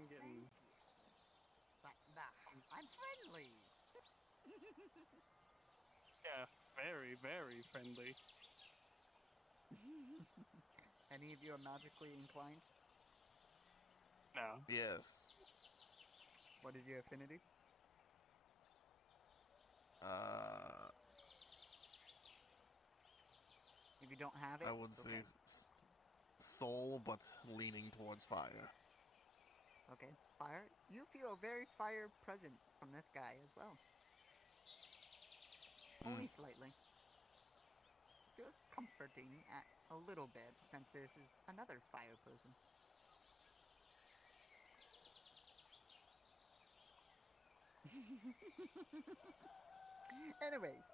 I'm getting. I'm friendly. Yeah, very, very friendly. Any of you are magically inclined? No. Yes. What is your affinity? Uh, If you don't have I it, would it's say okay. soul, but leaning towards fire. Okay, fire. You feel a very fire presence from this guy as well. Only slightly. Feels comforting at a little bit since this is another fire person. Anyways,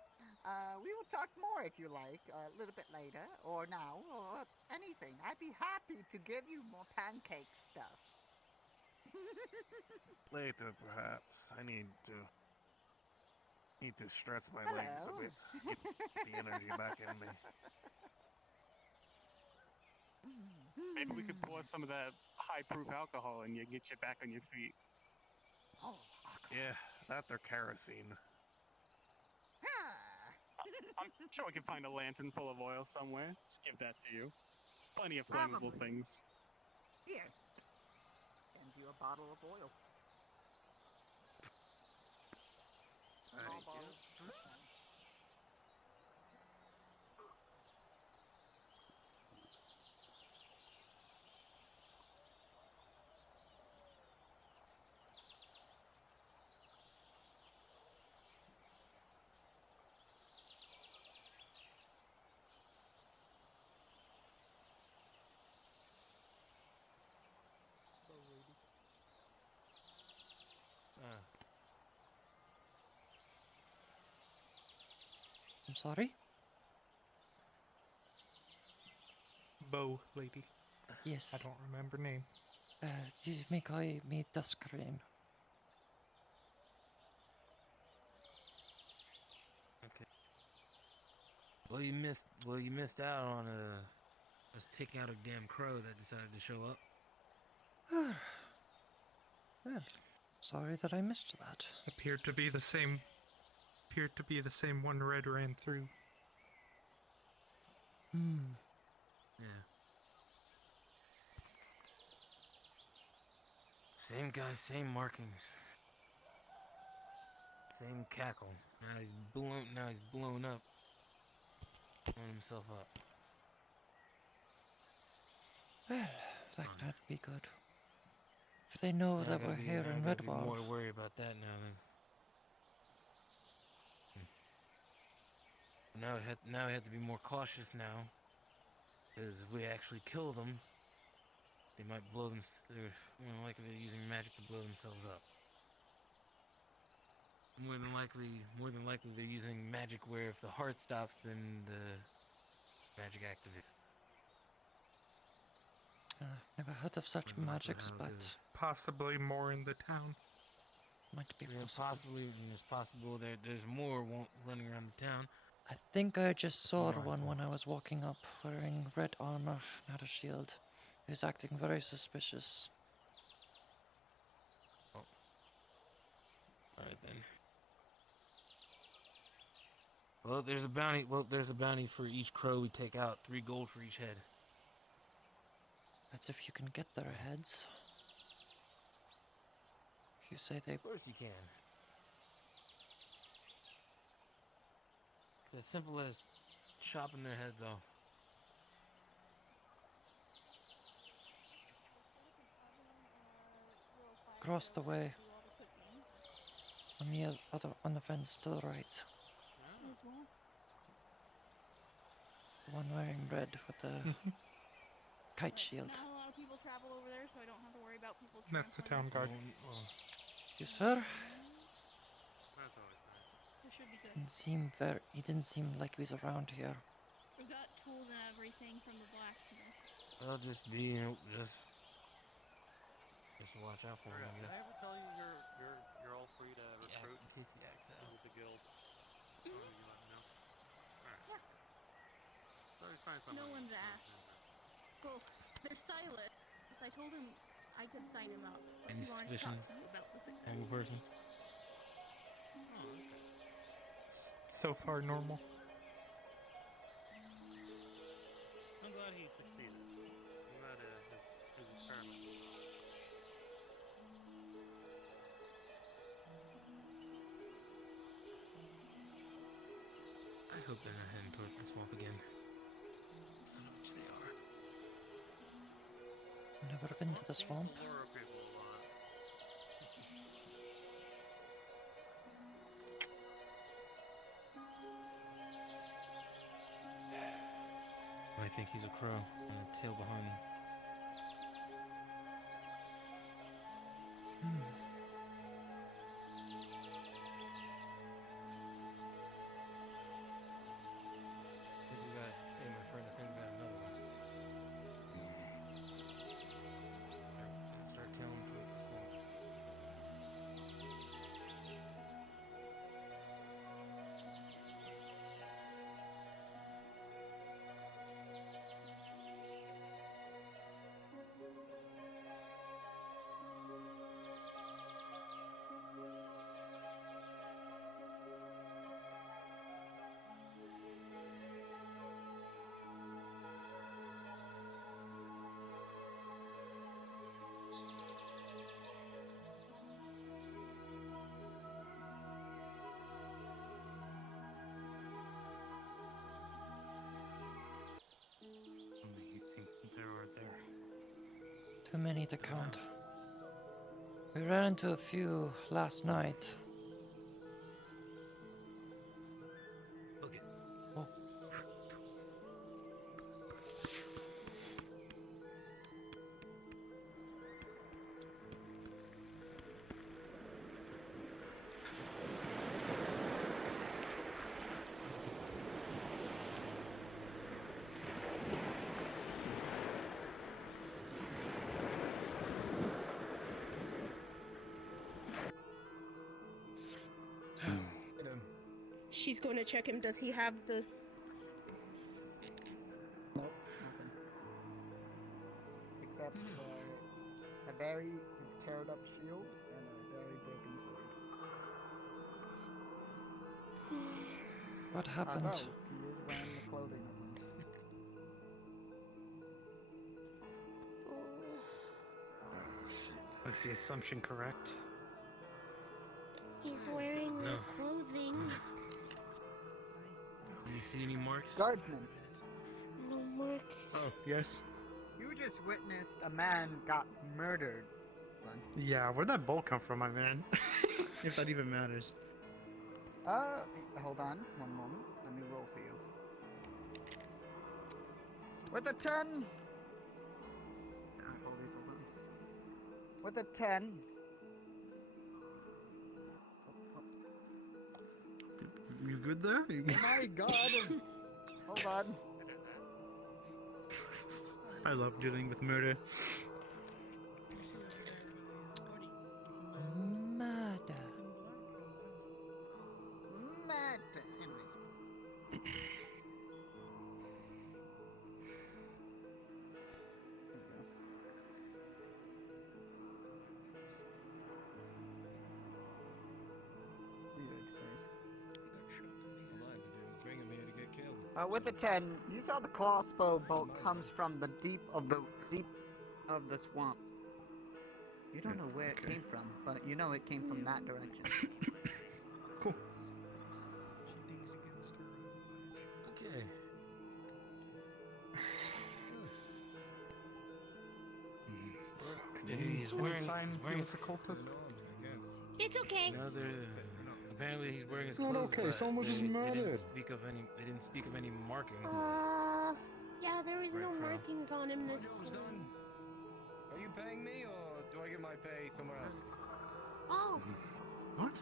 we will talk more if you like a little bit later or now or anything. I'd be happy to give you more pancake stuff. Later, perhaps. I need to stretch my legs a Hello. bit. Get the energy back in me. Maybe we could pour some of that high-proof alcohol in you and get you back on your feet. Oh, alcohol. Yeah, that or kerosene. Ah. I'm sure we can find a lantern full of oil somewhere. Just give that to you. Plenty of flammable Probably. things. Here. Hands you a bottle of oil. Small Thank bottle. you. Uh, I'm sorry? Bow lady. I Yes. don't remember name. You may call me Duskrain. Okay. Well, you missed. Well, you missed out on us taking out a damn crow that decided to show up. Well, sorry that I missed that. Appeared to be the same. Appeared to be the same one Red ran through. Hmm. Yeah. Same guy, same markings, same cackle. Now he's blown. Now he's blown up, blown himself up. Well, that can't be good. If they know that we're here Now I in gotta be more Redwall, worried about that now. Now I have to be more cautious now, because if we actually kill them, they might blow them. They're more likely they're using magic to blow themselves up. More than likely they're using magic where if the heart stops, then the magic activates. never heard of such More than likely magics, how it but goes. Possibly more in the town. might be Yeah, possible. possibly, and it's possible there's more running around the town. I think I just Be saw one mindful. when I was walking up, wearing red armor and had a shield. He was acting very suspicious. Oh. All right then. Well, there's a bounty. Well, there's a bounty for each crow we take out. 3 gold for each head. That's if you can get their heads. If you say they... Of course you can. It's as simple as chopping their heads off. Across the way. On the fence to the right. Oh. The one wearing red with the kite shield. Not a lot of people travel over there, so I don't have to worry about people That's the trampling town guard. Well, You sir? that's always nice. It should be good. He didn't seem like he was around here. We've got tools and everything from the blacksmiths. I'll just be, just watch out for them. Did I ever tell you you're all free to recruit TC Axel. into the guild? As long as you let me know. Alright. So I find someone. No one's asked. Well, they're stylists. I told him I could sign him up. Any He wanted to talk suspicions? to you about the success. Normal person? Oh, okay. So far, normal. I'm glad he succeeded. I'm glad his experiment was well. I hope they're not heading towards the swamp again. Son of a bitch, they are. Never been to the swamp. Seems to lure people a lot. I think he's a crow on the tail behind him. Hmm. I think we got. Hey, my friend, I think we got another one. Let's start tailing towards the swamp. What made you think they were there? Too many to count. We ran into a few last night. Okay. Oh. She's going to check him. Does he have the... Nope, nothing. Except a very teared up shield and a very broken sword. What happened? Although, he is wearing the clothing of them. Was the assumption correct? He's wearing No. clothing. You see any marks? Guardsman, No marks. Oh, yes. you just witnessed a man got murdered. Bun. Yeah, where'd that bolt come from, my man? If that even matters. Hold on, one moment. Let me roll for you. With a 10. Apologies, hold on. With a 10. You good there? Oh my god! Hold on. I love dealing with murder. Mad. Mad. Anyways. With a 10, you saw the crossbow bolt comes from the deep of the swamp. You don't know where it came from, but you know it came from that direction. Cool. Okay. He's wearing. Sign he was a s- cultist. It's okay. No, apparently he's wearing his It's not clothes, okay, but someone was just They murdered. didn't speak of any. They didn't speak of any markings. Yeah, there is Right, no Crow. markings on him this Job's time. done. Are you paying me, or do I get my pay somewhere else? Oh, What?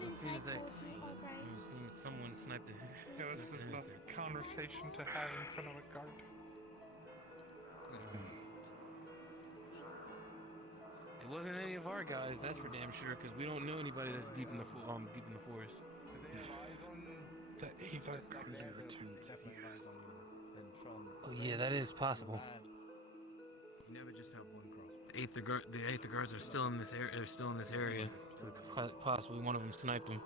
It since I seems that told you, okay. it seems someone sniped it. Yeah, this is the conversation to have in front of a guard. It wasn't any of our guys, that's for damn sure, because we don't know anybody that's deep in the forest. Do they have eyes on The Aether back guard. there? Definitely have eyes on you. And from Oh yeah, that is possible. You never just have one crossbow. the Aether guards are still in this area. Are still in this area. So possibly one of them sniped him.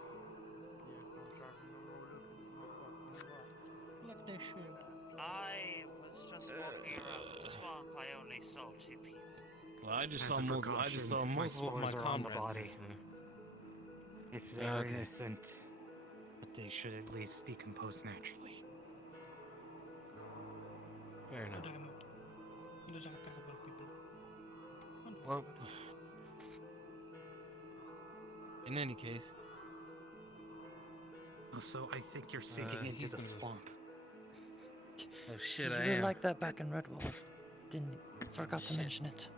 Like they should. I was just walking around the swamp. I only saw 2 people. Well, I just As saw a multiple. I just saw precaution, my multiple of my spores are on the comrades. body. This morning. If they're Okay. innocent, but they should at least decompose naturally. Fair enough. Those are terrible people. Well, in any case, Also, I think you're sinking into he's the gonna- swamp. oh shit, You I were am. like that back in Redwall. Forgot to Shit. mention it.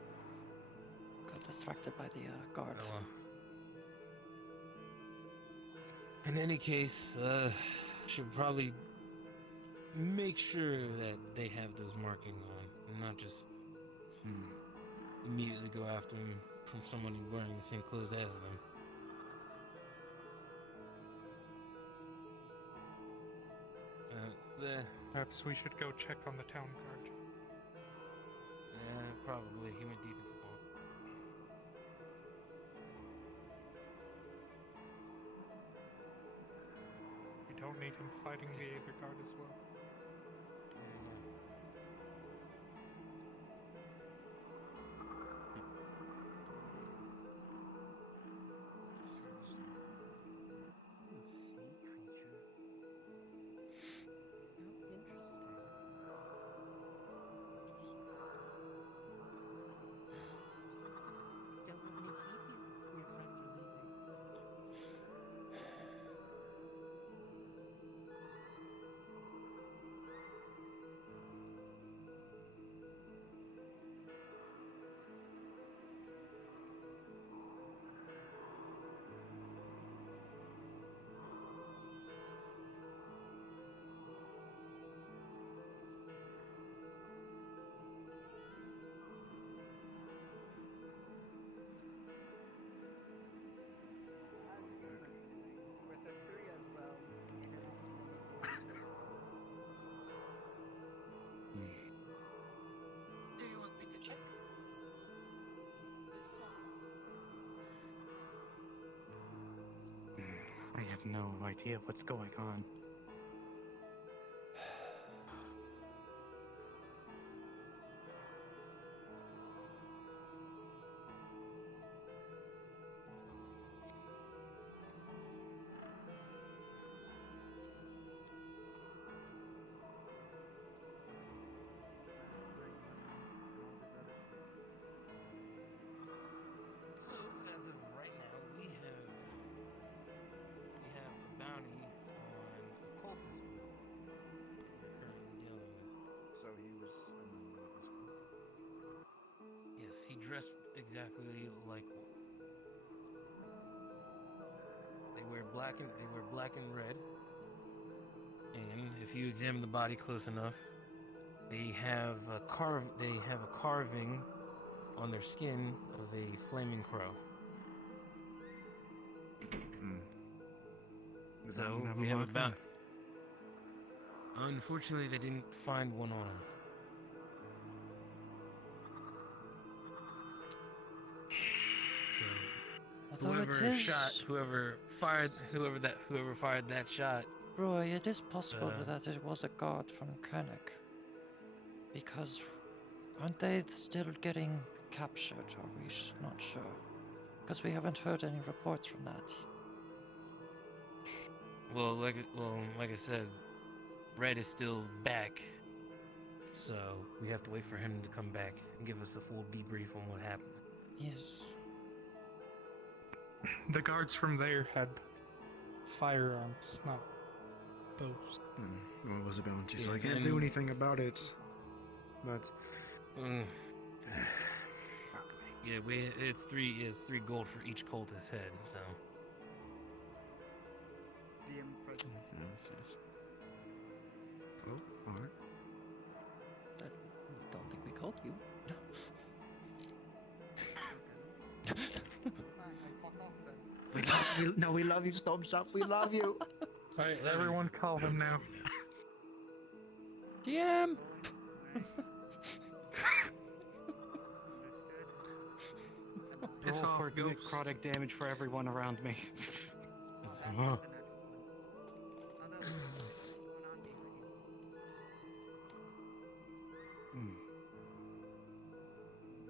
Got distracted by the guard. Oh, well. In any case, should probably make sure that they have those markings on, and not just immediately go after him from someone wearing the same clothes as them. Perhaps we should go check on the town guard. Probably. He went deep into the swamp. We don't need him fighting the Aether guard as well. With a 3 as well, you cannot see anything else as well. Do you want me to check? This one. I have no idea what's going on. So, as of right now, we have a bounty on occultist we're currently dealing with. So he was a member of this group. Yes, he dressed exactly like one. They wear black and red. And if you examine the body close enough, they have a carving on their skin of a flaming crow. Does So anyone have we a have mark about. on? Unfortunately, they didn't find one on him. So Although it is, whoever fired that shot. Roy, it is possible Uh, that it was a guard from Koenig. Because aren't they still getting captured? Are we not sure? Because we haven't heard any reports from that. Well, like I said, Red is still back, so we have to wait for him to come back and give us a full debrief on what happened. Yes. The guards from there had firearms, not bows. Well, it was a bounty, so Yeah, I can't and- do anything about it. But Yeah, it's three gold for each cultist head. So DM present. yes. Oh, alright. I don't think we called you. We love you, Stop Shop. We love you. Alright, everyone call him now. DM! piss Roll off for ghost. necrotic damage for everyone around me. That Oh. is a natural one. Although, this will not be looking.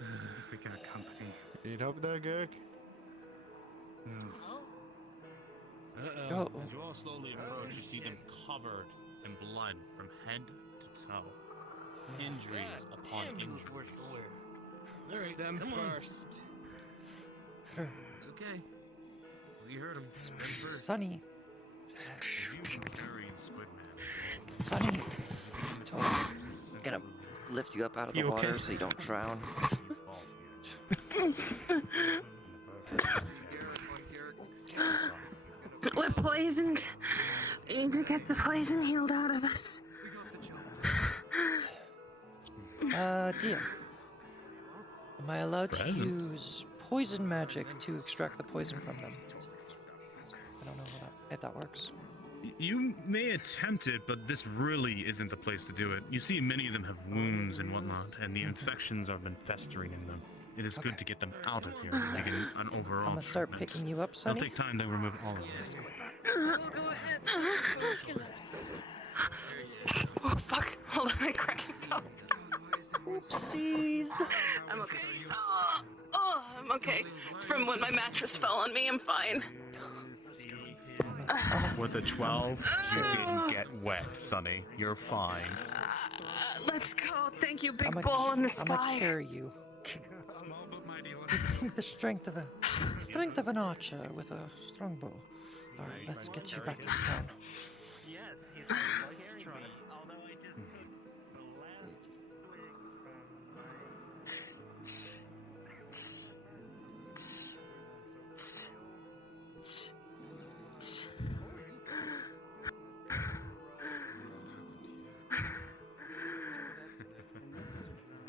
I think we got company. Eat up there, Gurk. Uh-oh. Oh, As you all slowly approach, you see them covered in blood from head to toe. Injuries upon Damn, injuries. reports for where? Alright, Them come on. first. Okay. Well, you heard him. Them first. Sonny. You carrying Squidman. Sonny. Gonna lift you up out of the You okay? water so you don't drown. We're poisoned. We need to get the poison healed out of us. Dear. Am I allowed to use poison magic to extract the poison from them? I don't know if that works. You may attempt it, but this really isn't the place to do it. You see, many of them have wounds and whatnot, and the infections have been festering in them. It is good to get them out of here and begin an overall I'm gonna start treatment. picking you up, It'll Sonny. take time to remove all of this. Go ahead. Oh fuck! Hold on, I cracked up. Oopsies. I'm okay. I'm okay. From when my mattress fell on me, I'm fine. With a 12, you didn't get wet, Sonny. You're fine. Let's go. Thank you, big I'm ball in the gonna sky. carry you. Small but mighty. The strength of an archer with a strong bow. All right, let's get you back to the town. Yes, he's carrying me, although I just took the last twig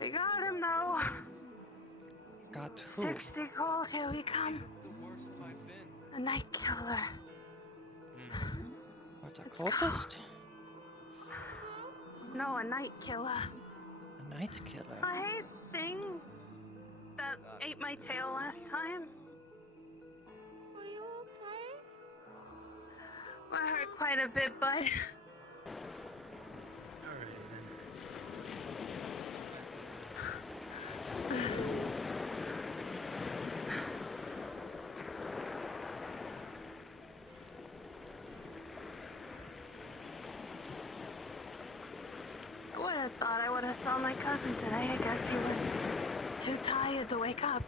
We got him though. Got who? 60 gold, here we come. A night killer. What, a cultist? No, a night killer. A night killer? I hate thing that ate my tail last time. Are you okay? I hurt quite a bit, bud. I would have thought I would have saw my cousin today. I guess he was too tired to wake up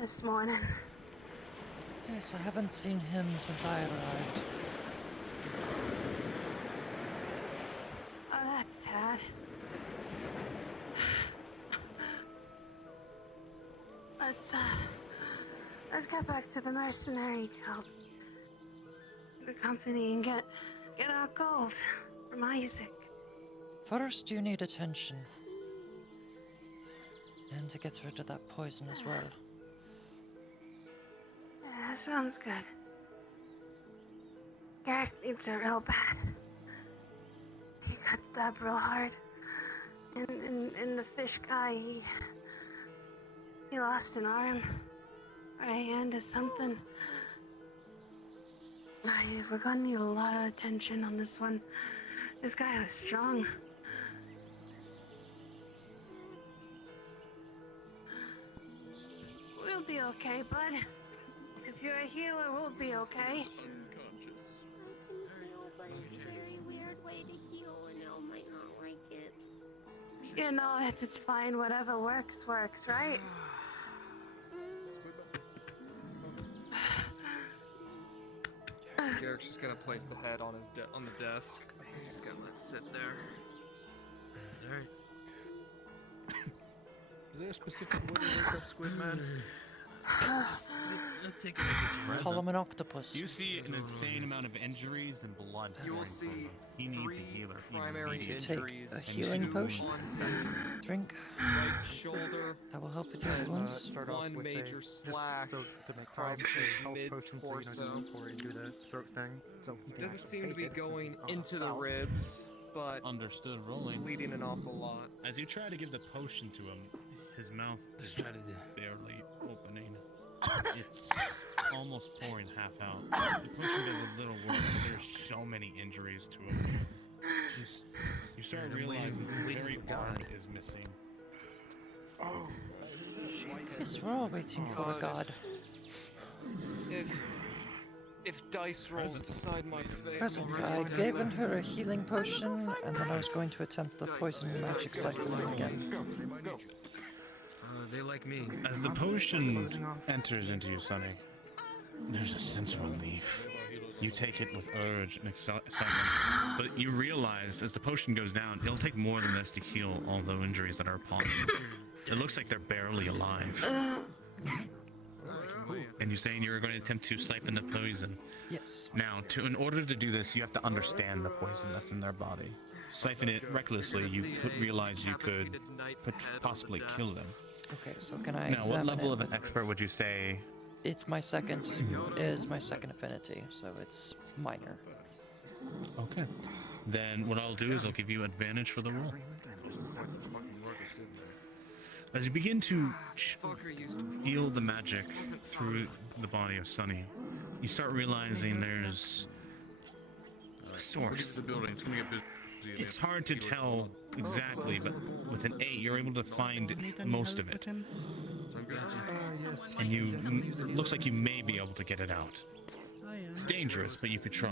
this morning. Yes, I haven't seen him since I arrived. Oh, that's sad. Let's get back to the mercenary guild, the company, and get our gold from Isaac. First, you need attention. And to get rid of that poison as well. Yeah, that sounds good. Garrick needs it real bad. He got stabbed real hard. In the fish guy, he lost an arm or a hand or something. We're gonna need a lot of attention on this one. This guy was strong. We'll be okay, bud. If you're a healer, we'll be okay. Unconscious. But it's a very weird way to heal, and I might not like it. You know, it's fine. Whatever works, works, right? Garrick's just gonna place the head on his on the desk. He's just gonna let it sit there. Alright. Is there a specific way to wake up Squidman? Let's take a look at you. Call him an octopus. You see an insane amount of injuries and blood. You will pouring from see him. He needs a 3 healer. He primary needs You it. take injuries. a and healing 2 potion. on Drink. right shoulder. That will help with your And, wounds. Start off one with major just slash so to make across time his a health mid potion so you don't torso. need before you do the throat thing. So he can Doesn't actually seem to take be it since going it's on into the south. ribs, but Understood. Rolling. bleeding an awful lot. As you try to give the potion to him, his mouth is Just try to do. barely opening. It's almost pouring half out. The potion does a little work, but there's so many injuries to him. You start realizing his very arm is missing. Oh. Yes, we're all waiting for a god. If dice rolls decide my fate. Present, I gave her a healing potion, and then I was going to attempt the poison magic siphoning again. They like me. As the potion enters into you, Sonny, there's a sense of relief. You take it with urge and excitement, but you realize as the potion goes down, it'll take more than this to heal all the injuries that are upon you. It looks like they're barely alive. And you're saying you're going to attempt to siphon the poison. Yes. Now, in order to do this, you have to understand the poison that's in their body. Siphon it recklessly, you could realize you could possibly kill them. Okay, so can I Now, what examine level it of an with- expert would you say? It's my second, is my second affinity, so it's minor. Okay. Then what I'll do is I'll give you advantage for the roll. As you begin to feel the magic through the body of Sunny, you start realizing there's a source. It's hard to tell exactly, but with an 8, you're able to find most of it. And it looks like you may be able to get it out. It's dangerous, but you could try.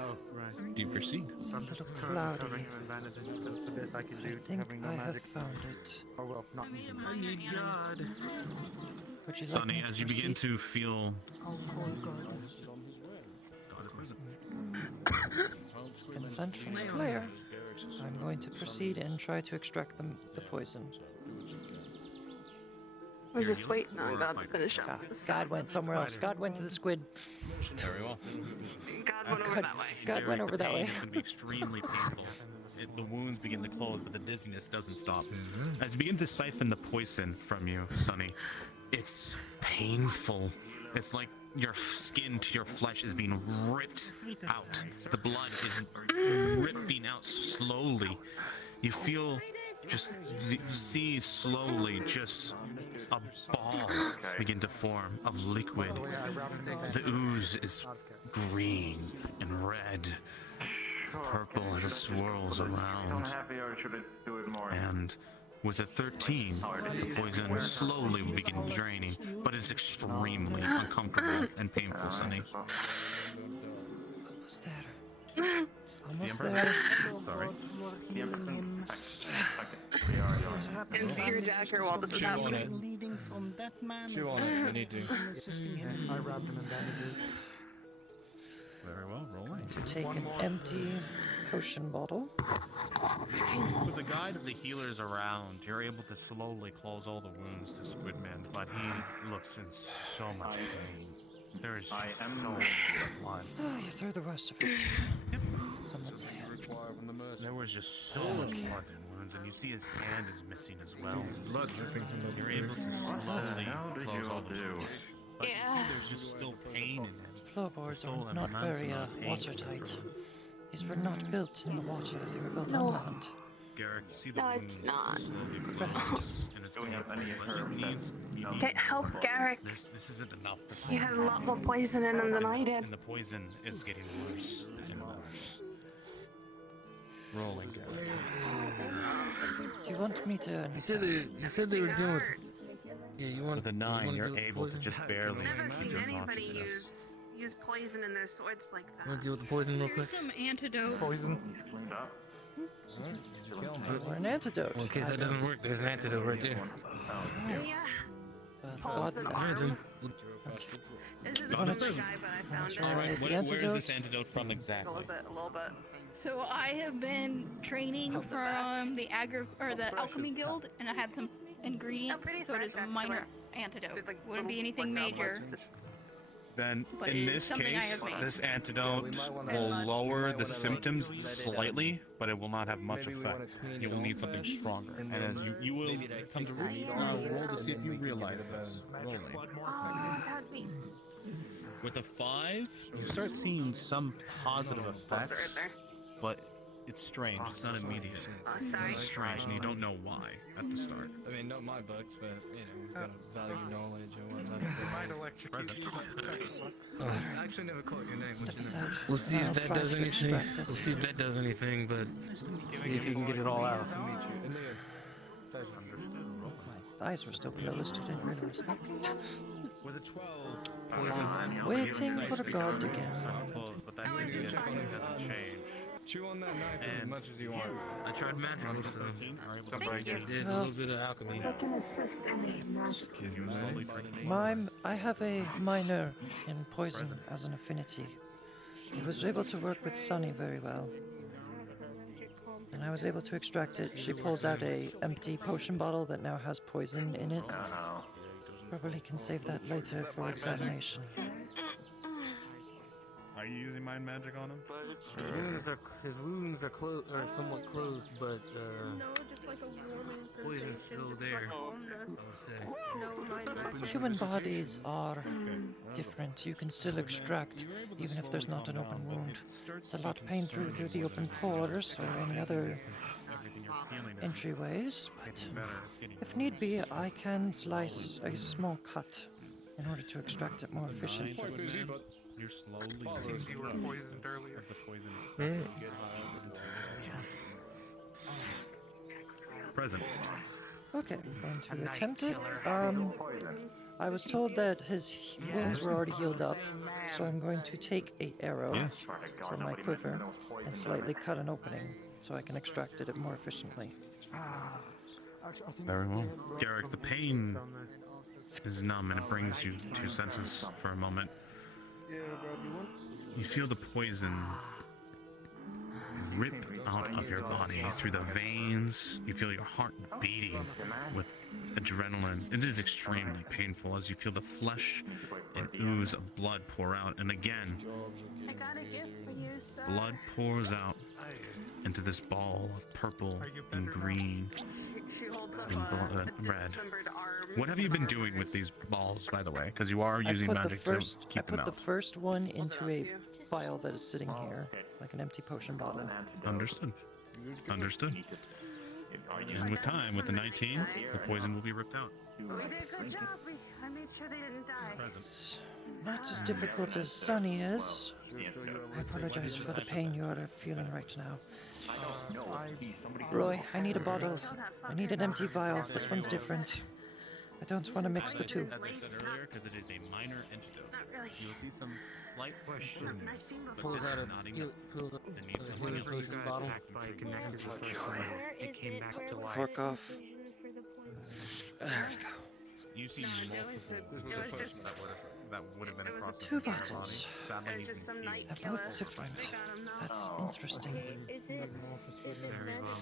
Oh, right. Do you proceed? I'm just cloudy. advantages. That's the best I can do. I think having no I have magic. found it. Oh well, not using I need God. Would you like Sonny, me to as you begin proceed? to feel Consent from the player. I'm going to proceed and try to extract the poison. We're just waiting on God to finish up. God went somewhere else. God went to the squid. very well. God went over that way. God went over that way. It's going to be extremely painful. The wounds begin to close, but the dizziness doesn't stop. As you begin to siphon the poison from you, Sonny, it's painful. It's like your skin to your flesh is being ripped out. The blood is ripping out slowly. You feel see slowly just a ball begin to form of liquid. The ooze is green and red, purple as it swirls around. And with a 13, the poison slowly will begin draining, but it's extremely uncomfortable and painful, Sonny. Almost there. Almost there. Sorry. And see your Jacker while this is happening. Leading from that man. Chew on it. We need to. Assisting him. I wrapped him in bandages. Very well, rolling. To take an empty potion bottle. With the guide of the healers around, you're able to slowly close all the wounds to Squidman, but he looks in so much pain. There is so much blood. Oh, you threw the worst of it. Some would say. There was just so much blood and wounds, and you see his hand is missing as well. Blood dripping from the. You're able to slowly close all the wounds. But you see there's just still pain in him. Floorboards Still are an not immense very amount of pain. watertight. These were not built in the water, they were built No. on land. Garrick, you see the No, wounds it's not. slowly Rest. close, and it's painful, but you need Okay, help Garrick. This isn't enough. He had a lot more poison in him than I did. And the poison is getting worse and worse. Rolling, Garrick. Do you want me to? You said they were doing with. Yeah, you want With a 9, you're able to poison? just barely I've never maintain seen your anybody consciousness. use poison in their swords like You want that. to deal with the poison real quick? There's some antidote. Poison. Or an antidote? Well, in case that doesn't work, there's an antidote right there. Yeah. God, Poison Alright, arm. then. This is a Got it. different guy, but I found it. Alright, the where's this antidote? antidote from exactly? Was it a little bit? So I have been training from the alchemy guild, and I had some ingredients. pretty So it is fresh, a minor actually. antidote. There's, like, Wouldn't be little, anything like, major. Then, But in it is this something I case, have made. this antidote will lower the symptoms slightly, but it will not have much effect. You will need something stronger. And as you will come to roll to see if you realize this. Rolling. Oh, that'd be. With a 5, you start seeing some positive Oops, effects, right there. but It's strange. It's not immediate. Oh, sorry. It's strange, and you don't know why at the start. I mean, not my books, but you know, we've got to value knowledge and whatnot. Might electrocute you. I actually never caught your name. What's your name? We'll see if I'll that try does to anything. extract it. We'll see if that does anything, but see if you can get it all out. My eyes were still closed. I didn't realize that. With a 12, Poison. Waiting for the god again. But that easiest hasn't changed. Chew on that knife as much as you want. I tried magic most of them. Thank you. Did a little bit of alchemy. I can assist any magic. I have a minor in poison as an affinity. I was able to work with Sunny very well. And I was able to extract it. She pulls out a empty potion bottle that now has poison in it. Probably can save that later for examination. Are you using mind magic on him? His wounds are somewhat closed, but No, just like a warming poison's sensation, still just there. like calmness. I would say. No, my magic. Human bodies are different. You can still extract, even if there's not an open wound. It's a lot of pain through the open pores or any other entryways, but if need be, I can slice a small cut in order to extract it more efficiently. You're slowly Seems you were poisoned earlier. as the poison present. Okay, I'm going to attempt it. I was told that his wounds were already healed up, so I'm going to take an arrow from my quiver and slightly cut an opening so I can extract it more efficiently. Very well. Garrick, the pain is numb and it brings you to your senses for a moment. You feel the poison rip out of your body through the veins. You feel your heart beating with adrenaline. It is extremely painful as you feel the flesh and ooze of blood pour out. And again, I got a gift for you, sir. blood pours out into this ball of purple and green She holds up and a red. dismembered arm. What have you been doing with these balls, by the way? Because you are using magic to keep them I put out. the first one into a vial that is sitting here, like an empty potion bottle. Understood. Understood. And with time, with the 19, the poison will be ripped out. We did a good job. I made sure they didn't die. It's not as difficult as Sunny is. I apologize for the pain you are feeling right now. Roy, I need a bottle. I need an empty vial. This one's different. I don't want to mix the two. As I said earlier, because it is a minor antidote. You'll see some slight questions. Pulls out a healing potion bottle. It came back to life. Cork off. There we go. You see multiple potions that would have been across the Two body. bottles. Sadly, It was he's just been some night healed. They're both different. That's interesting. Very well.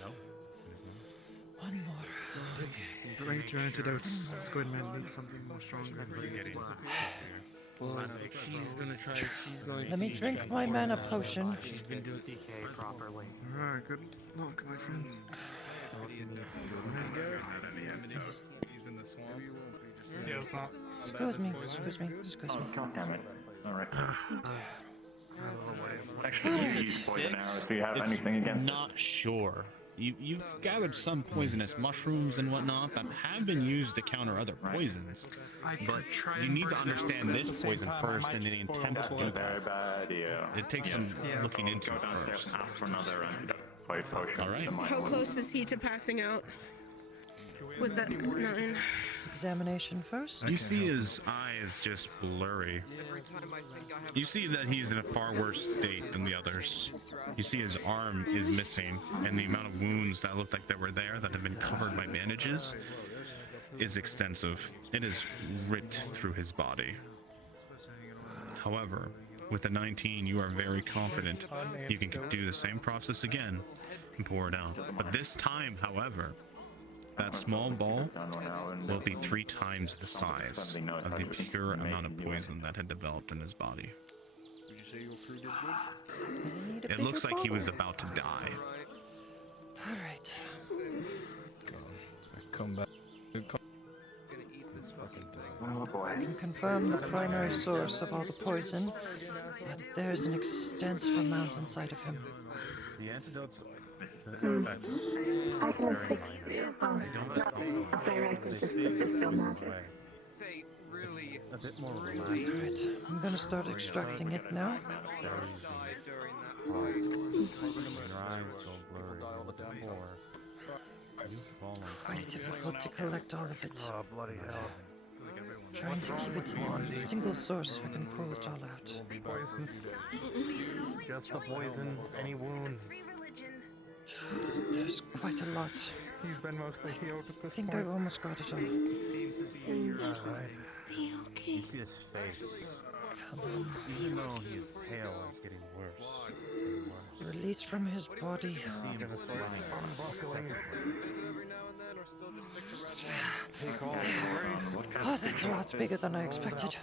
No, it is not. One more. Drink your antidotes. Squidman needs something more stronger. Well, she's gonna try. She's going. Let me drink my mana potion. She's been doing. Alright, good luck, my friends. He's in the swamp. Yeah, it's not. Excuse me, excuse me, excuse me. God damn it. Alright. Actually, you use poison arrows. Do you have anything against it? Not sure. You've gathered some poisonous mushrooms and whatnot that have been used to counter other poisons, but you need to understand this poison first and then attempt to do Very that. bad idea. It takes some looking into Go it downstairs, first. ask for another antidote. Potion. All right. How close is he to passing out? With that 9. Examination first. You see his eyes just blurry. You see that he's in a far worse state than the others. You see his arm is missing, and the amount of wounds that looked like they were there that have been covered by bandages is extensive. It is ripped through his body. However, with the 19, you are very confident you can do the same process again and pour it out. But this time, however, that small ball will be 3 times the size of the pure amount of poison that had developed in his body. Would you say your crew did good? It looks like he was about to die. All right. Come back. Gonna eat this fucking thing. I can confirm the primary source of all the poison, yet there's an extensive amount inside of him. The antidotes. I can assist you. Not directly, just assist your magic. They really, A bit more really Alright, I'm gonna start extracting it now. side during that fight. Your eyes go blurry. What's it for? You've fallen. Quite difficult to collect all of it. Oh, bloody hell. Trying to keep it to a single source so I can pull it all out. Poison. Just the poison. Any wound. There's quite a lot. He's been mostly healed at this I think point. I've almost got it all. You see his face. Come on. Even though he is pale, it's getting worse and worse. Released from his body. You see him sliding. Oh, that's a lot bigger than I expected.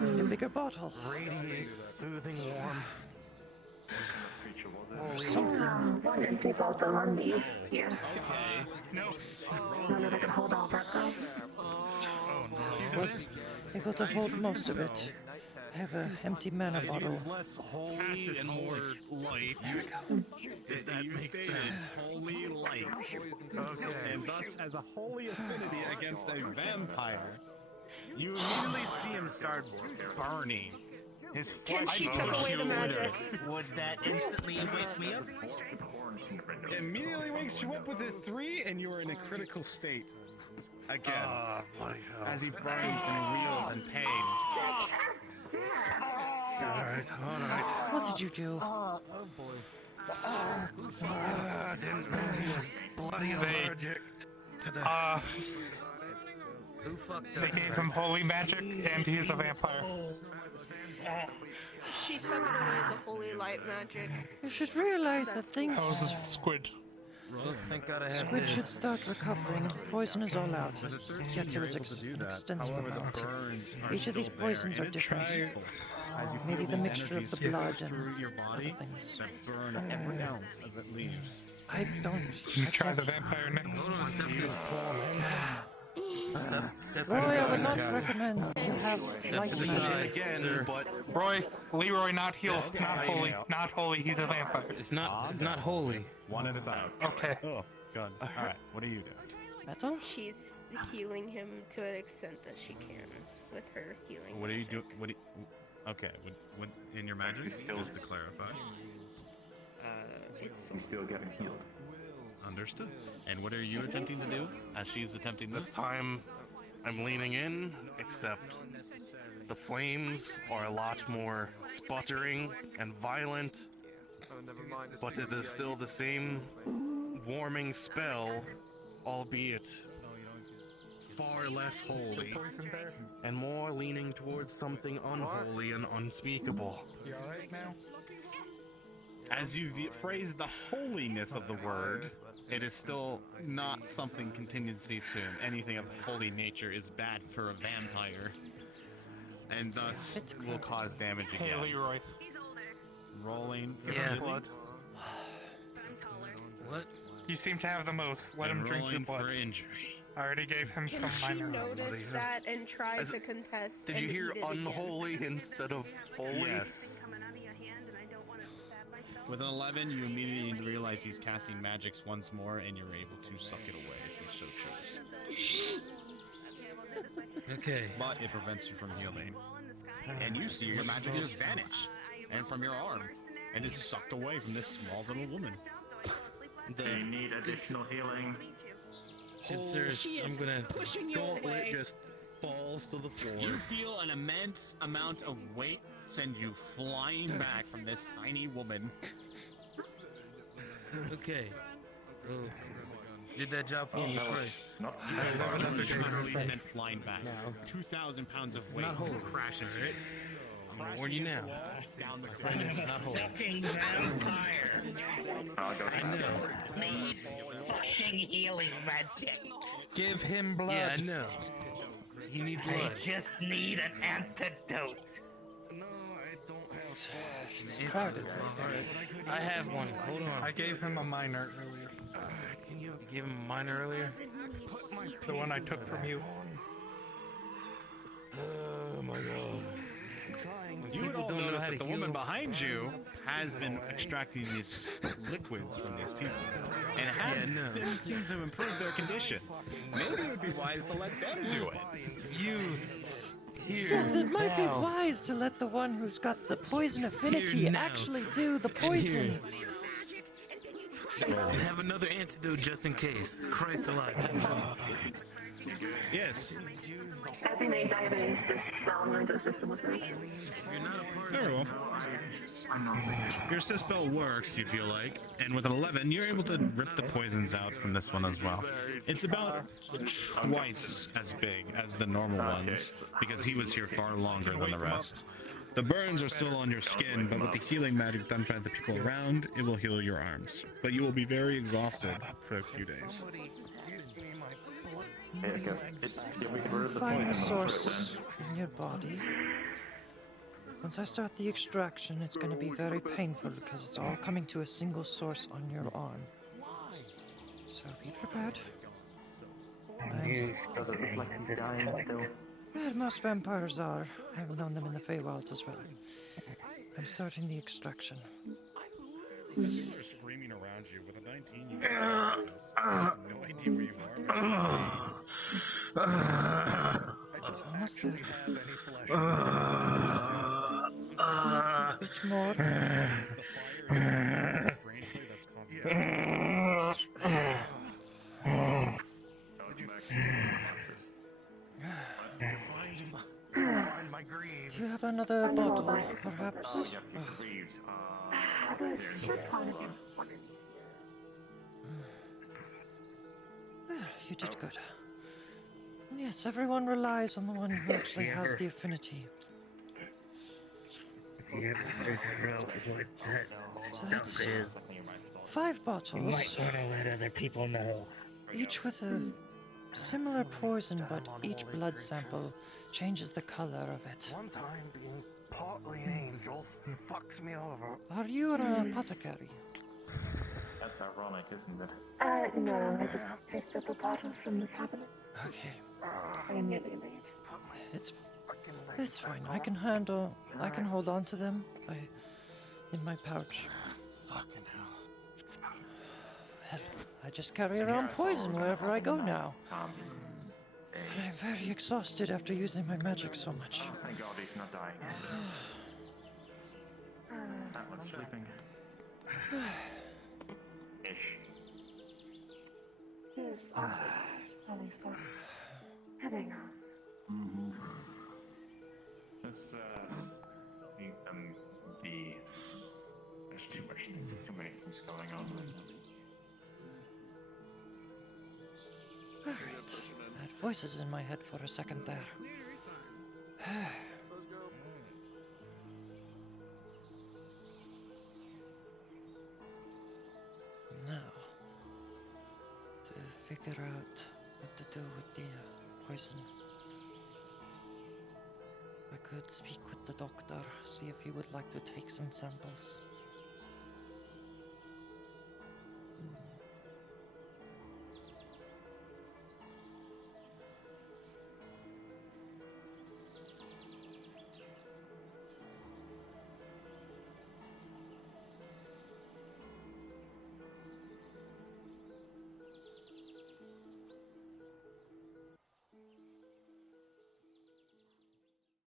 I need a bigger bottle. Radiate, soothing warmth. One empty bottle on me here. No, that I can hold all that though. Was able to hold most of it. I have an empty mana bottle. Less holy and more light. If that makes sense. Holy light. Okay. And thus, as a holy affinity against a vampire, you immediately see him start burning. His Can flesh she suck away the magic? Would that instantly wake me up? immediately wakes you up with a 3, and you are in a critical state. Again. As he burns and reels in pain. Alright. What did you do? Oh boy. Didn't know he was bloody allergic to the. Who fucked up? They gave him holy magic, and he's a vampire. She sucked away the holy light magic. You should realize that That was things. a squid. Thank God I had Squid this. should start recovering. The poison is all out. Yet there is an extensive amount. Each of these poisons are different. Maybe the mixture of the blood and other things. That burn every ounce as it leaves. I don't. You I try the can't. vampire next. Step Roy, I would inside. not recommend you have light to the magic. side again, but Roy, Leroy, not healed, not holy, not holy. He's a vampire. it's not holy. One at a time. Okay. Oh, good. Alright, what are you doing? Metal? She's healing him to an extent that she can with her healing. What are you doing? Okay, what in your magic? Just to clarify. He's still getting healed. Understood. And what are you attempting to do as she's attempting This this? time, I'm leaning in, except the flames are a lot more sputtering and violent, but it is still the same warming spell, albeit Far less holy. and more leaning towards something unholy and unspeakable. You alright now? As you phrase the holiness of the word, it is still not something contingency to anything of holy nature is bad for a vampire, and thus will cause damage Hey, again. Leroy. Rolling for Yeah. blood. What? You seem to have the most. Let him and drink your rolling blood. for injury. I already gave him Can some she minor. notice that and try As- to contest? Did and you hear eat it again? unholy instead of holy? Yes. With an 11, you immediately realize he's casting magics once more, and you're able to suck it away if you so chose. Okay. But it prevents you from healing. And you see your magic just vanish, and from your arm, and it's sucked away from this small little woman. Do you need additional healing? Good sirs, I'm gonna. Gauntlet just falls to the floor. You feel an immense amount of weight send you flying back from this tiny woman. Okay. Oh. Did that job for me, Christ. Not Literally sent flying back. 2,000 pounds of weight not holy. crash into it. I'm gonna warn you now. Down the Friend is not holy. Fucking vampire! I'll go I know. Need fucking healing magic. Give him blood. Yeah, I know. You need I blood. just need an antidote. No, I don't have It's crowded. Alright. I have one. Hold on. I gave him a minor earlier. Can you give him mine earlier? The one I took from you. gotta that the woman heal. behind you has been extracting these liquids from these people, and it has been seems to improve their condition. Maybe it would be wise to let them do it. Yes, it might be wise to let the one who's got the poison affinity now. actually do the poison. And have another antidote just in case. Christ alive. Yes. As you may diabetes is spell in the system with this. Very well. Your assist spell works, you feel like, and with an 11, you're able to rip the poisons out from this one as well. It's about twice as big as the normal ones, because he was here far longer than the rest. The burns are still on your skin, but with the healing magic done by the people around, it will heal your arms. But you will be very exhausted for a few days. Find the source in your body. Once I start the extraction, it's going to be very painful because it's all coming to a single source on your arm. So be prepared. Well, most vampires are. I've known them in the Feywilds as well. I'm starting the extraction. You're screaming around you with a 19. You have no idea where you are. It's almost there. A bit more. Do you have another bottle, perhaps? Well, you did good. Yes, everyone relies on the one who actually has the affinity. So that's 5 bottles. You might want to let other people know. Each with a similar poison, but each blood sample changes the color of it. One time being partly an angel fucks me over. Are you an apothecary? That's ironic, isn't it? No, I just picked up a bottle from the cabinet. Okay. I'm nearly late. It's fine. I can hold on to them in my pouch. Fucking hell. Well, I just carry around poison wherever I go now. I'm very exhausted after using my magic so much. Thank God he's not dying. That one's sleeping. Ish. Yes, probably start heading off. Mm-hmm. Let's leave them be. There's too many things going on. Alright. I had voices in my head for a second there. Now, to figure out what to do with the poison. I could speak with the doctor, see if he would like to take some samples.